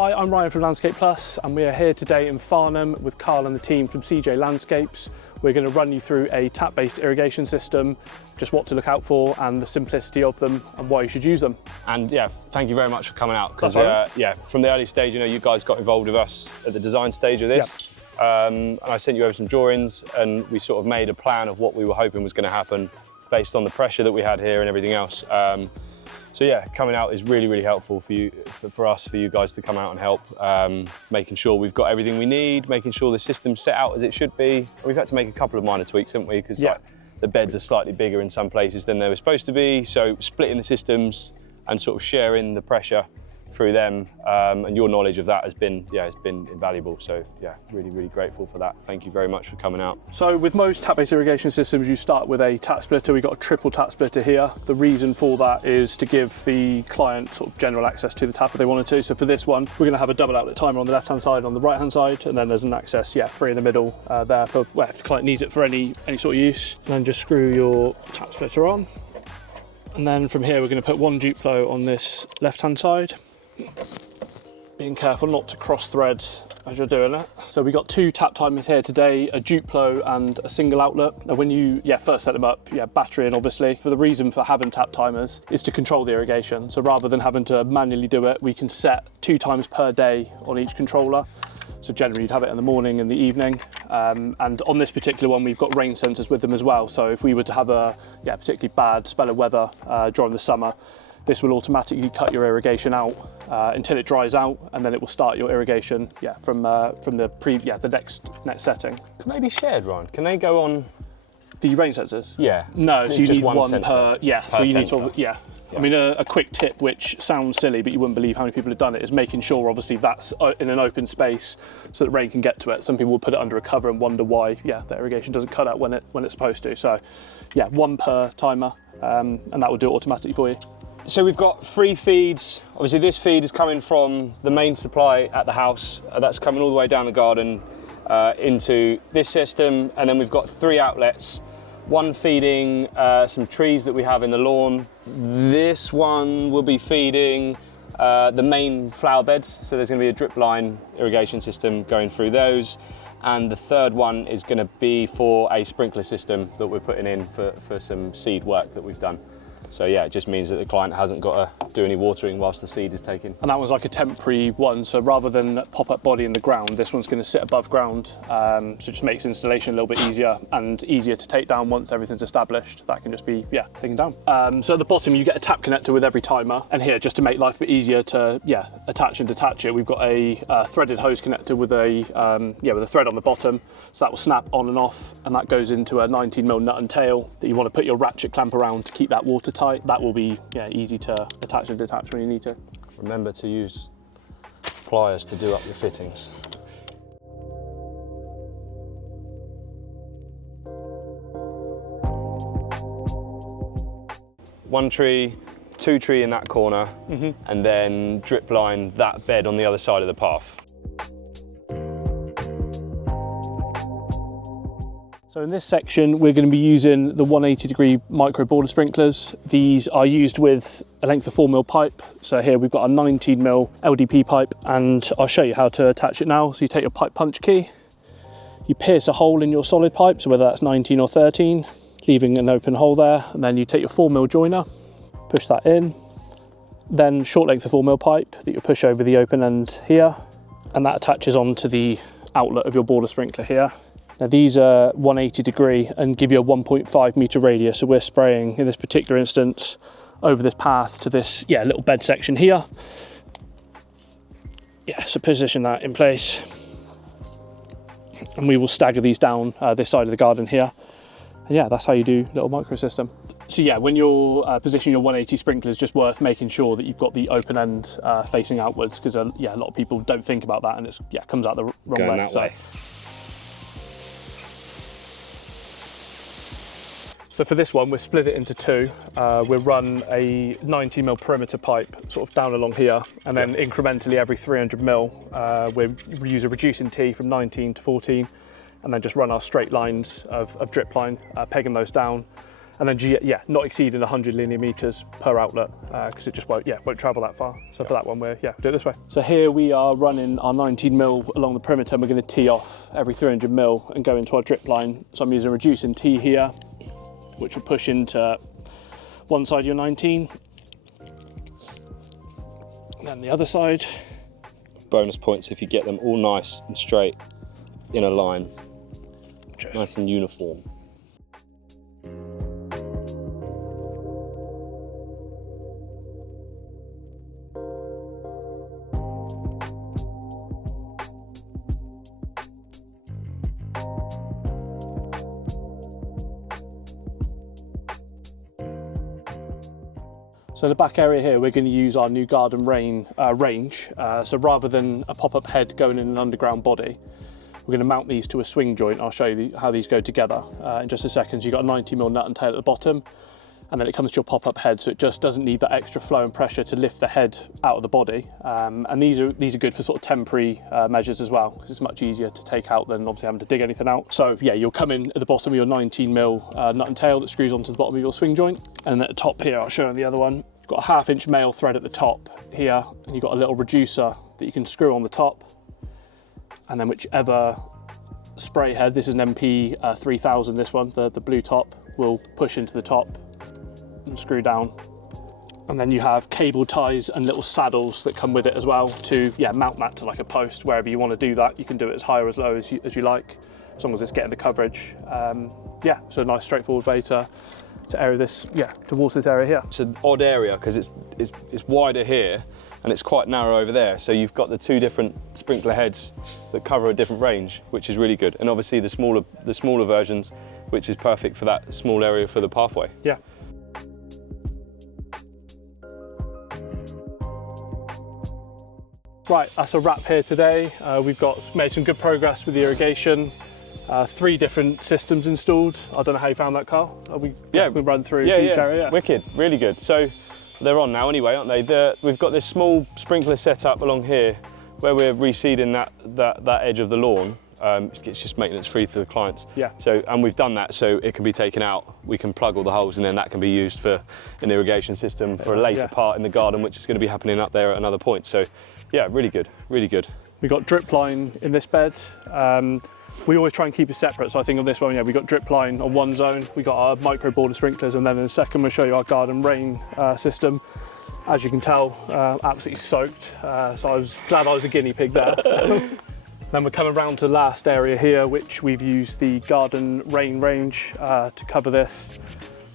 Hi, I'm Ryan from Landscape Plus, and we are here today in Farnham with Carl and the team from CJ Landscapes. We're going to run you through a tap-based irrigation system, just what to look out for and the simplicity of them and why you should use them. And yeah, thank you very much for coming out, because right. from the early stage, you guys got involved with us at the design stage of this. Yep. And I sent you over some drawings, and we sort of made a plan of what we were hoping was going to happen based on the pressure that we had here and everything else. So yeah, coming out is really, really helpful for you, for us, for you guys to come out and help, making sure we've got everything we need, making sure the system's set out as it should be. We've had to make a couple of minor tweaks, haven't we? Because the beds are slightly bigger in some places than they were supposed to be. So splitting the systems and sort of sharing the pressure through them, and your knowledge of that has been invaluable. So yeah, really, really grateful for that. Thank you very much for coming out. So with most tap-based irrigation systems, you start with a tap splitter. We've got a triple tap splitter here. The reason for that is to give the client sort of general access to the tap if they wanted to. So for this one, we're going to have a double outlet timer on the left-hand side, on the right-hand side, and then there's an access, free in the middle there for if the client needs it for any sort of use. And then just screw your tap splitter on. And then from here, we're going to put one Duplo on this left-hand side. Being careful not to cross thread as you're doing it. So we got two tap timers here today, a Duplo and a single outlet. Now when you first set them up, battery in obviously. For the reason for having tap timers is to control the irrigation. So rather than having to manually do it, we can set 2 times per day on each controller. So generally you'd have it in the morning and the evening. And on this particular one, we've got rain sensors with them as well. So if we were to have a particularly bad spell of weather during the summer, this will automatically cut your irrigation out until it dries out, and then it will start your irrigation from the next setting. Can they be shared, Ryan? Can they go on the rain sensors? Yeah. No, so you just need one sensor per so you need to I mean, a quick tip, which sounds silly, but you wouldn't believe how many people have done it, is making sure, obviously, that's in an open space so that rain can get to it. Some people will put it under a cover and wonder why, the irrigation doesn't cut out when it's supposed to. So, one per timer, and that will do it automatically for you. So we've got 3 feeds. Obviously, this feed is coming from the main supply at the house. That's coming all the way down the garden into this system, and then we've got 3 outlets. One feeding some trees that we have in the lawn. This one will be feeding the main flower beds. So there's going to be a drip line irrigation system going through those. And the third one is going to be for a sprinkler system that we're putting in for some seed work that we've done. So yeah, it just means that the client hasn't got to do any watering whilst the seed is taken. And that one's like a temporary one, so rather than pop-up body in the ground, this one's going to sit above ground, so it just makes installation a little bit easier and easier to take down once everything's established. That can just be, taken down. So at the bottom, you get a tap connector with every timer, and here, just to make life a bit easier to, attach and detach it, we've got a threaded hose connector with a thread on the bottom, so that will snap on and off, and that goes into a 19mm nut and tail that you want to put your ratchet clamp around to keep that water tight. That will be easy to attach and detach when you need to. Remember to use pliers to do up your fittings. One tree, 2 tree in that corner, and then drip line that bed on the other side of the path. So in this section, we're going to be using the 180-degree micro border sprinklers. These are used with a length of 4mm pipe. So here we've got a 19mm LDP pipe, and I'll show you how to attach it now. So you take your pipe punch key, you pierce a hole in your solid pipe, so whether that's 19 or 13, leaving an open hole there, and then you take your 4mm joiner, push that in, then short length of 4mm pipe that you push over the open end here, and that attaches onto the outlet of your border sprinkler here. Now these are 180-degree and give you a 1.5 metre radius, so we're spraying, in this particular instance, over this path to this little bed section here. So position that in place, and we will stagger these down this side of the garden here. And that's how you do little micro system. So when you're positioning your 180 sprinkler, it's just worth making sure that you've got the open end facing outwards, because a lot of people don't think about that, and it's comes out the wrong way. So for this one, we'll split it into 2. We'll run a 90mm perimeter pipe sort of down along here, and then incrementally every 300mm, we'll use a reducing T from 19 to 14, and then just run our straight lines of drip line, pegging those down. And then yeah, not exceeding 100 linear meters per outlet, because it just won't travel that far. So for that one, we're do it this way. So here we are running our 19 mil along the perimeter, and we're going to tee off every 300 mil and go into our drip line. So I'm using a reducing tee here, which will push into one side of your 19, and then the other side. Bonus points if you get them all nice and straight in a line, nice and uniform. So the back area here, we're going to use our new garden range. So rather than a pop-up head going in an underground body, we're going to mount these to a swing joint. I'll show you how these go together in just a second. So you've got a 90 mil nut and tail at the bottom, and then it comes to your pop-up head. So it just doesn't need that extra flow and pressure to lift the head out of the body. And these are good for sort of temporary measures as well, because it's much easier to take out than obviously having to dig anything out. So yeah, you'll come in at the bottom of your 19 mil nut and tail that screws onto the bottom of your swing joint. And at the top here, I'll show you on the other one, you've got a 1/2 inch male thread at the top here, and you've got a little reducer that you can screw on the top. And then whichever spray head, this is an MP 3000, this one, the blue top, will push into the top and screw down. And then you have cable ties and little saddles that come with it as well to mount that to like a post. Wherever you want to do that, you can do it as high or as low as you like, as long as it's getting the coverage. So a nice straightforward way to area this, towards this area here. It's an odd area because it's wider here and it's quite narrow over there. So you've got the two different sprinkler heads that cover a different range, which is really good. And obviously the smaller versions, which is perfect for that small area for the pathway. Yeah. Right, that's a wrap here today. We've made some good progress with the irrigation. 3 different systems installed. I don't know how you found that, Carl. We run through each area. Yeah. Wicked, really good. So they're on now anyway, aren't they? We've got this small sprinkler set up along here where we're reseeding that edge of the lawn. It's just maintenance free for the clients. Yeah. So, and we've done that so it can be taken out. We can plug all the holes and then that can be used for an irrigation system for a later part in the garden, which is going to be happening up there at another point. So yeah, really good, really good. We got drip line in this bed. We always try and keep it separate. So I think on this one, we got drip line on one zone. We got our micro border sprinklers, and then in a second we'll show you our garden rain system. As you can tell, absolutely soaked. So I was glad I was a guinea pig there. Then we're coming around to the last area here, which we've used the garden rain range to cover this.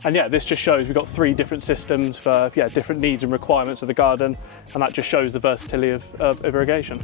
And yeah, this just shows we've got 3 different systems for different needs and requirements of the garden, and that just shows the versatility of irrigation.